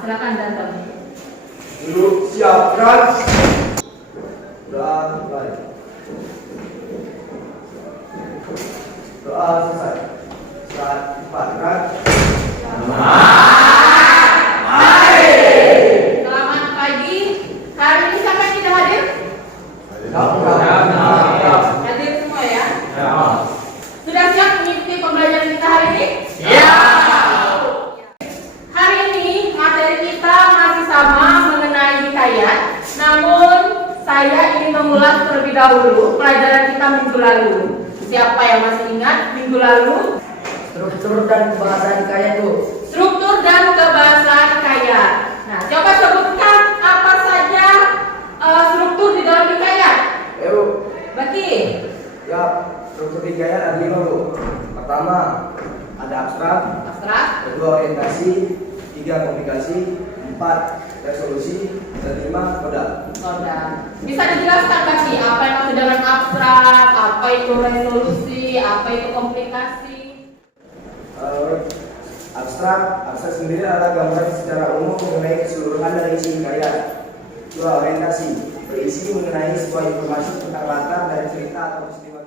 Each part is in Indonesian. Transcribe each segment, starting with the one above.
Silakan datang. Duduk, siapkan. Dan mulai. Doa selesai. Saat empat. Selamat pagi. Hari ini siapa yang tidak hadir? Hadir semua ya? Sudah siap mengikuti pembelajaran kita hari ini? Ya. Hari ini materi kita masih sama mengenai hikayat. Namun saya ingin mengulas terlebih dahulu pelajaran kita minggu lalu. Siapa yang masih ingat minggu lalu? Struktur dan kebahasaan hikayat tuh. Struktur dan kebahasaan hikayat. Nah, coba sebutkan apa saja struktur di dalam hikayat. Bagi. Ya, struktur hikayat ada 5 Bu. Pertama, ada abstrak. Kedua, orientasi. 3, komunikasi. 4, resolusi. Dan 5, modal. Bisa dijelaskan Bagi apa yang maksud dengan abstrak, apa itu resolusi, apa itu komplikasi? Abstrak sendiri adalah gambaran secara umum mengenai keseluruhan dari isi hikayat. 2, orientasi, berisi mengenai sebuah informasi tentang latar dari cerita atau peristiwa.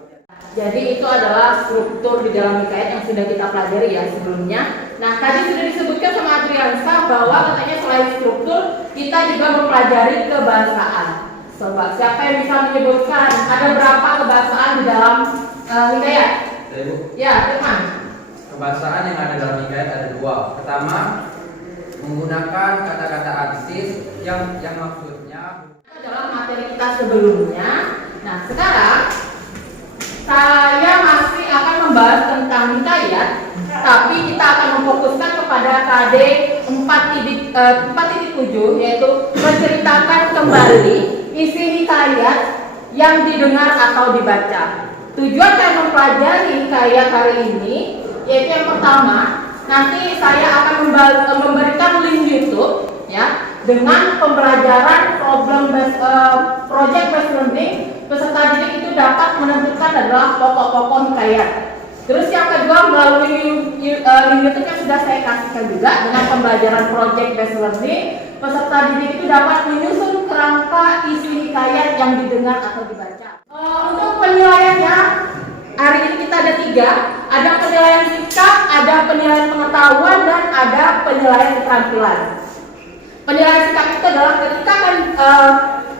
Jadi itu adalah struktur di dalam hikayat yang sudah kita pelajari ya sebelumnya. Nah, tadi sudah disebutkan sama Adriansa bahwa katanya selain struktur kita juga mempelajari kebahasaan. Coba siapa yang bisa menyebutkan ada berapa kebahasaan di dalam hikayat? Ya, teman. Kebahasaan yang ada dalam hikayat ada 2. Pertama, menggunakan kata-kata artis yang maksudnya Dalam materi kita sebelumnya. Nah, sekarang saya masih akan membahas tentang hikayat, tapi kita akan memfokuskan kepada KD 4.7 yaitu menceritakan kembali isi hikayat yang didengar atau dibaca. Tujuan saya mempelajari hikayat hari ini yaitu yang pertama, nanti saya akan memberikan link YouTube ya dengan pembelajaran project based learning. Peserta didik itu dapat menentukan adalah pokok-pokok hikayat. Terus yang kedua, melalui link YouTube yang sudah saya kasihkan juga dengan pembelajaran project based learning, peserta didik itu dapat menyusun kerangka isi hikayat yang didengar atau dibaca. Untuk penilaiannya, hari ini kita ada 3, ada penilaian sikap, ada penilaian pengetahuan, dan ada penilaian keterampilan. Penilaian sikap itu adalah ketika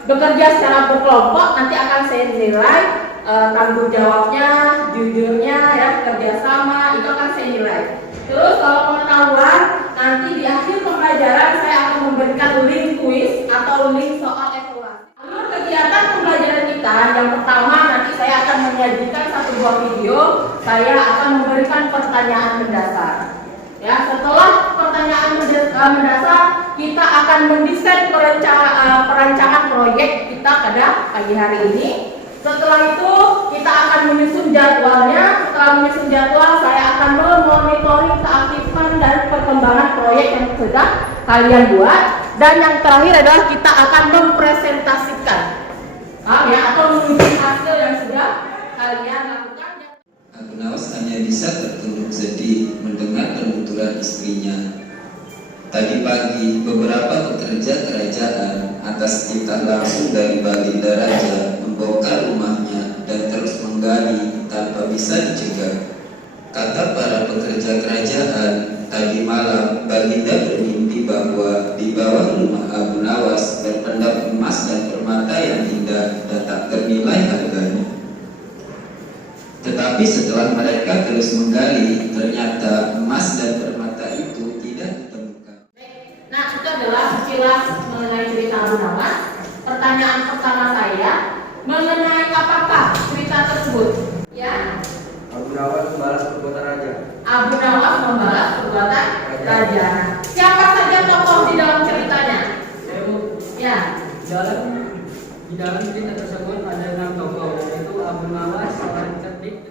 bekerja secara berkelompok, nanti akan saya nilai tanggung jawabnya, jujurnya, ya, kerjasama, itu akan saya nilai. Terus kalau pengetahuan, nanti di akhir pembelajaran saya akan memberikan link kuis atau link soal evaluasi. Alur kegiatan pembelajaran kita, yang pertama nanti saya akan menyajikan satu buah video, saya akan memberikan pertanyaan mendasar. Ya, setelah pertanyaan mendasar, kita akan mendesain perancangan proyek kita pada pagi hari ini. Setelah itu, kita akan menyusun jadwalnya. Setelah menyusun jadwal, saya akan memonitoring keaktifan dan perkembangan proyek yang sudah kalian buat. Dan yang terakhir adalah kita akan mempresentasikan, ya, atau menunjukkan hasil yang sudah kalian lakukan. Abu Nawas hanya bisa tertunduk sedih mendengar penuturan istrinya. Tadi pagi, beberapa pekerja kerajaan atas titah langsung dari Baginda Raja membongkar rumahnya dan terus menggali tanpa bisa dicegah. Kata para pekerja kerajaan, tadi malam Baginda bermimpi bahwa di bawah rumah Abu Nawas berpendam emas dan permata yang indah dan tak ternilai harganya. Tetapi setelah mereka terus menggali, ternyata emas dan permata itu tidak ditemukan. Nah, itu adalah sekilas mengenai cerita Abu Nawas. Pertanyaan pertama saya, mengenai apakah cerita tersebut? Ya, Abu Nawas membalas perbuatan raja. Abu Nawas membalas perbuatan raja. Siapa saja tokoh di dalam ceritanya? Ya, Di dalam cerita tersebut ada 6 tokoh, yaitu Abu Nawas, seorang cerdik.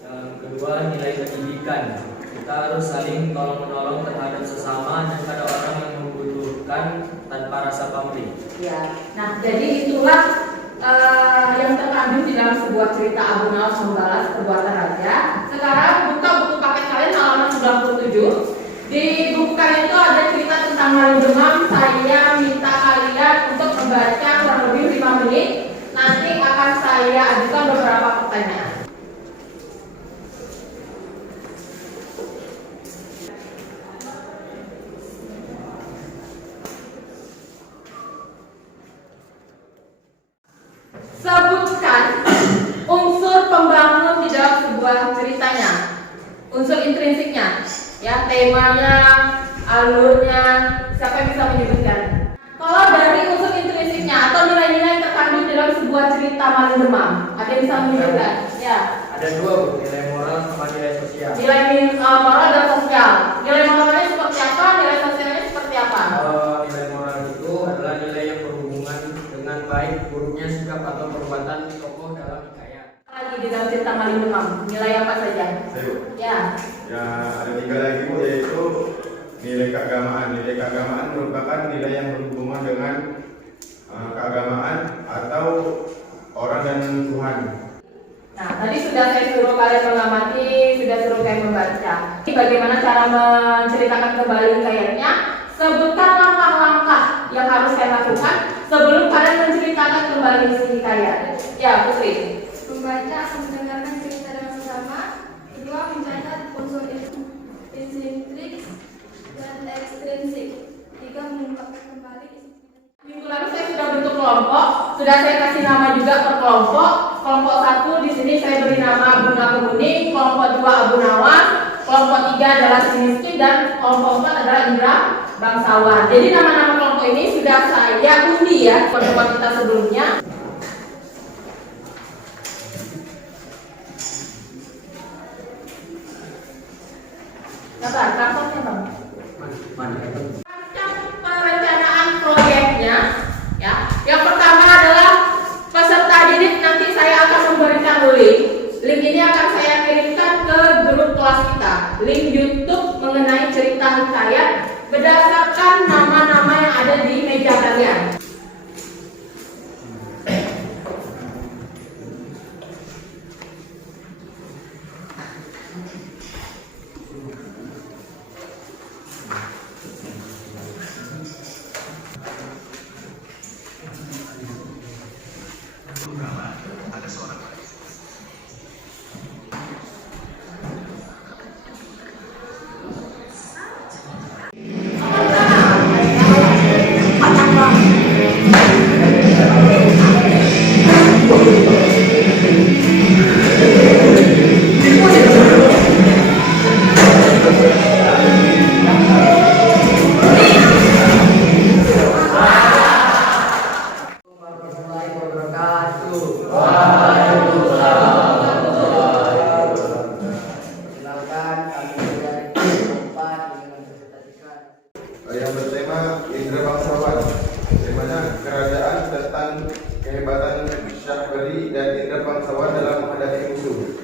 Yang kedua, nilai pendidikan. Kita harus saling tolong-menolong terhadap sesama dan pada orang yang membutuhkan tanpa rasa pamrih. ya. Nah, jadi itulah yang terkandung di dalam sebuah cerita Abu Nawas membalas perbuatan raja. Sekarang buka buku paket kalian halaman 97. Di buku kalian itu ada cerita tentang Tamalin Demam, saya minta kalian untuk membaca kurang lebih 5 menit. Nanti akan saya ajukan beberapa pertanyaan. Sebutkan unsur pembangun di dalam sebuah ceritanya, unsur intrinsiknya, ya, temanya, alurnya, siapa yang bisa menyebutkan? Kalau dari unsur intrinsiknya atau nilai-nilai yang terkandung dalam sebuah cerita Malin Demam, ada yang bisa menyebutkan? Ya. Ada dua, Bu, nilai moral sama nilai sosial. Nilai moral dan sosial. Nilai moralnya seperti apa? Nilai sosialnya seperti apa? Nilai moral itu adalah nilai yang berhubungan dengan baik buruknya sikap atau perbuatan tokoh dalam hikayat. Lagi di dalam cerita Malin Demam, nilai apa saja? Saya, Ya. ya ada 3 lagi Bu, yaitu nilai keagamaan. Nilai keagamaan merupakan nilai yang berhubungan dengan keagamaan atau orang dan Tuhan. Nah, tadi sudah saya suruh kalian mengamati, sudah suruh kalian membaca. Ini bagaimana cara menceritakan kembali hikayatnya? Sebutkan langkah-langkah yang harus saya lakukan sebelum kalian menceritakan kembali isi hikayat. Ya, Putri. Membaca atau mendengarkan cerita dengan sesama. Kedua, mencatat unsur intrinsik dan ekstrinsik. Tiga, mengungkapkan kembali isi cerita. Minggu lalu saya sudah bentuk kelompok, sudah saya kasih nama juga per kelompok. Kelompok 1 di sini saya beri nama Bunga Kemuning, kelompok 2 Abu Nawas, kelompok 3 adalah Si Miskin, dan kelompok 4 adalah Indra Bangsawan. Jadi nama-nama kelompok ini sudah saya undi ya pertemuan kita sebelumnya. Sabar, kartonnya Bang. Macam perencanaan proyeknya, ya. Yang pertama adalah peserta didik nanti saya akan memberikan link. Link ini akan saya kirimkan ke grup kelas kita. Link YouTube mengenai cerita hikayat berdasarkan nama-nama yang ada di meja kalian. Yang bertema Indra Bangsawan, temanya kerajaan tentang kehebatan Syahberi dan Indra Bangsawan dalam menghadapi musuh.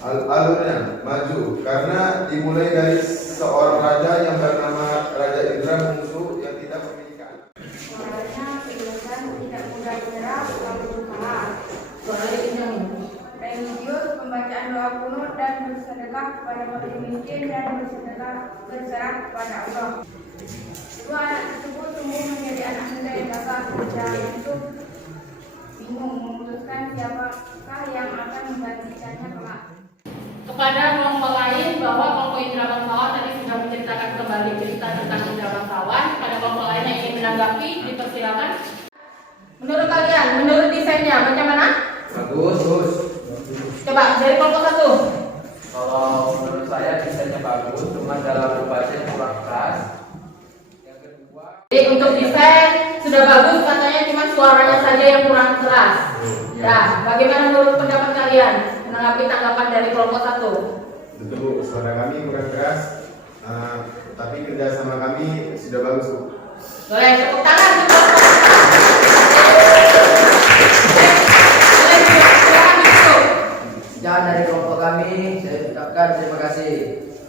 Alurnya maju karena dimulai dari seorang raja yang bernama Raja Indra, musuh yang tidak memiliki anak. Moralnya, kebiasaan tidak mudah menyerah, selalu berusaha. Suaranya kencang. Religius, pembacaan doa kuno dan bersedekah kepada fakir miskin dan berserah kepada Allah. Kedua, anak tersebut tumbuh menjadi anak muda yang gagah dan itu bingung memutuskan siapakah yang akan menggantikannya kelak. Kepada kelompok lain bahwa kelompok Indra Bangsawan tadi sudah menceritakan kembali cerita tentang Indra Bangsawan. Pada kelompok lain yang ingin menanggapi, dipersilakan. Menurut kalian, menurut desainnya bagaimana? Bagus. Coba dari kelompok 1. Kalau menurut saya desainnya bagus, cuma dalam membacanya kurang keras. Yang kedua, Jadi untuk desain sudah bagus, katanya cuma suaranya saja yang kurang keras. Nah, bagaimana menurut pendapat kalian menanggapi tanggapan dari kelompok 1? Betul Bu, suara kami kurang keras, tapi kerjasama kami sudah bagus Bu. Boleh tepuk tangan untuk kelompok. Boleh silakan ditutup. Sekian dari kelompok kami, saya ucapkan terima kasih.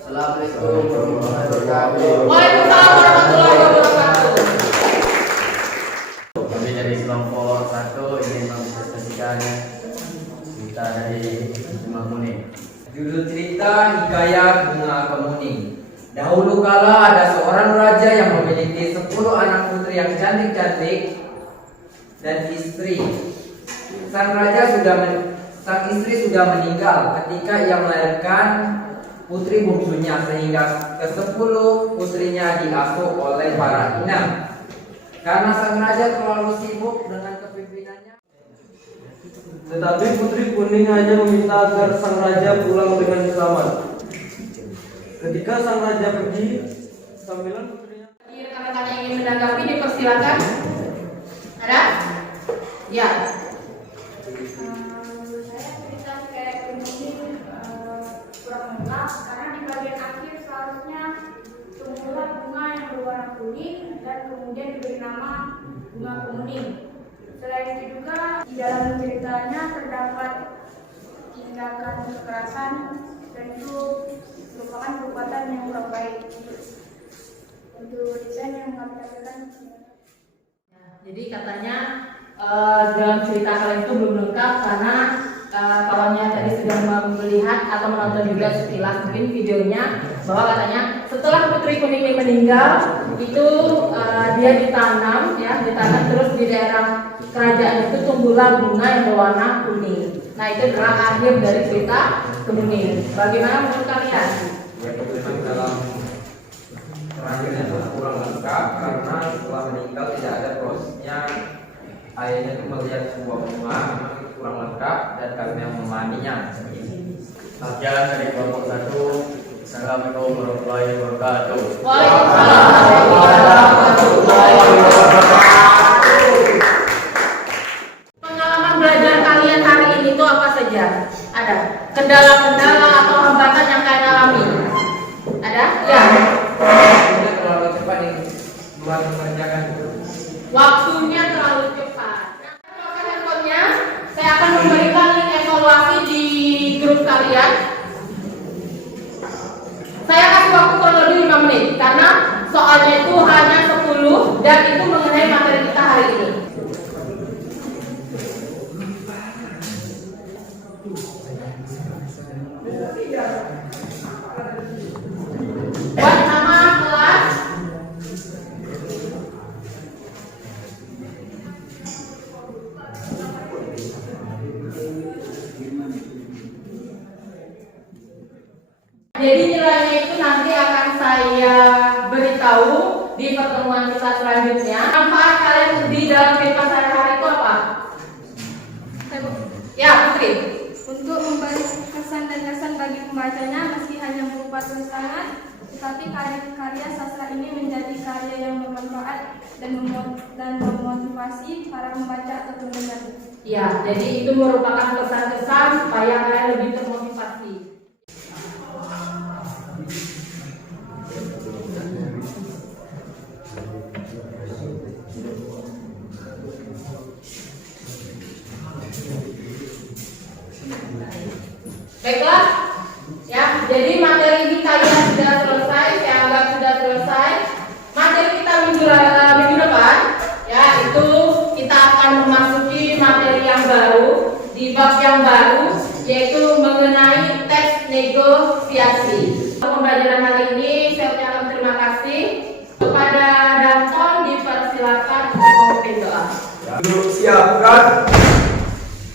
Assalamualaikum warahmatullahi wabarakatuh. Waalaikumsalam warahmatullahi wabarakatuh. Kami dari kelompok 1 ingin mempresentasikan cerita dari Bunga Kemuning. judul cerita hikayat Bunga Kemuning. Dahulu kala ada seorang raja yang memiliki memiliki 10 anak putri yang cantik-cantik dan istri. Sang istri sudah meninggal ketika ia melahirkan putri bungsunya, sehingga ke-10 putrinya diasuh oleh para inang. Karena sang raja terlalu sibuk dengan kepimpinannya. Tetapi Putri Kuning hanya meminta agar sang raja pulang dengan selamat. Ketika sang raja pergi, sambilan putrinya. Rekan-rekan yang ingin menanggapi dipersilakan. Ada? Ya. Menurut saya cerita kayak ini kurang lengkap karena di bagian akhir seharusnya tumbuhlah bunga yang berwarna kuning dan kemudian diberi nama bunga kemuning. Selain itu juga di dalam ceritanya terdapat tindakan kekerasan dan itu merupakan perbuatan yang kurang baik. Untuk desain yang kami tampilkan. Jadi katanya dalam cerita kalian itu belum lengkap karena kawannya tadi sudah melihat atau menonton juga sekilas mungkin videonya, bahwa katanya setelah Putri Kuning ini meninggal itu dia ditanam terus di daerah kerajaan itu tumbuhlah bunga yang berwarna kuning. Nah itu adalah akhir dari cerita Kemuning. Bagaimana menurut kalian? Ya, memang dalam terakhirnya itu kurang lengkap karena setelah meninggal tidak ada prosesnya. Ayahnya itu melihat sebuah bunga, memang itu kurang lengkap dan kami yang memahaminya. Sekian dari kelompok 1. Assalamualaikum warahmatullahi wabarakatuh. Pengalaman belajar kalian hari ini itu apa saja? Ada kendala-kendala atau hambatan yang kalian alami? Ada? Ya. Sudah terlalu cepat nih buat mengerjakan. Waktunya terlalu cepat. Nah, kalau handphonenya, saya akan memberikan link evaluasi di grup kalian. Saya kasih waktu kurang lebih 5 menit karena soalnya itu hanya 10 dan itu mengenai materi kita hari ini. Buat nama kelas. Jadi nilainya itu nanti akan saya beritahu di pertemuan kita selanjutnya. Manfaat kalian di dalam kehidupan sehari-hari itu apa? Ya, Putri. Untuk memberi kesan dan kesan bagi pembacanya meski hanya berupa tulisan, tetapi karya sastra ini menjadi karya yang bermanfaat dan memotivasi para pembaca atau pendengar. Ya, jadi itu merupakan kesan-kesan supaya kalian lebih termotivasi. Baiklah, ya. Jadi materi ini kalian sudah selesai, saya anggap sudah selesai. Materi kita minggu depan, ya itu kita akan memasuki materi yang baru di bab yang baru, yaitu mengenai teks negosiasi. Pembelajaran hari ini saya ucapkan terima kasih kepada Danton, dipersilakan untuk memimpin doa. Duduk siapkan.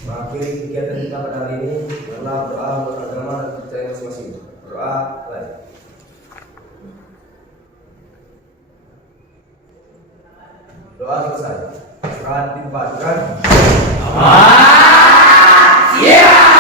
Mengakhiri kegiatan kita pada hari ini adalah doa menurut agama dan kepercayaan masing-masing. Doa mulai. Doa selesai. Serah dibacakan. Siap.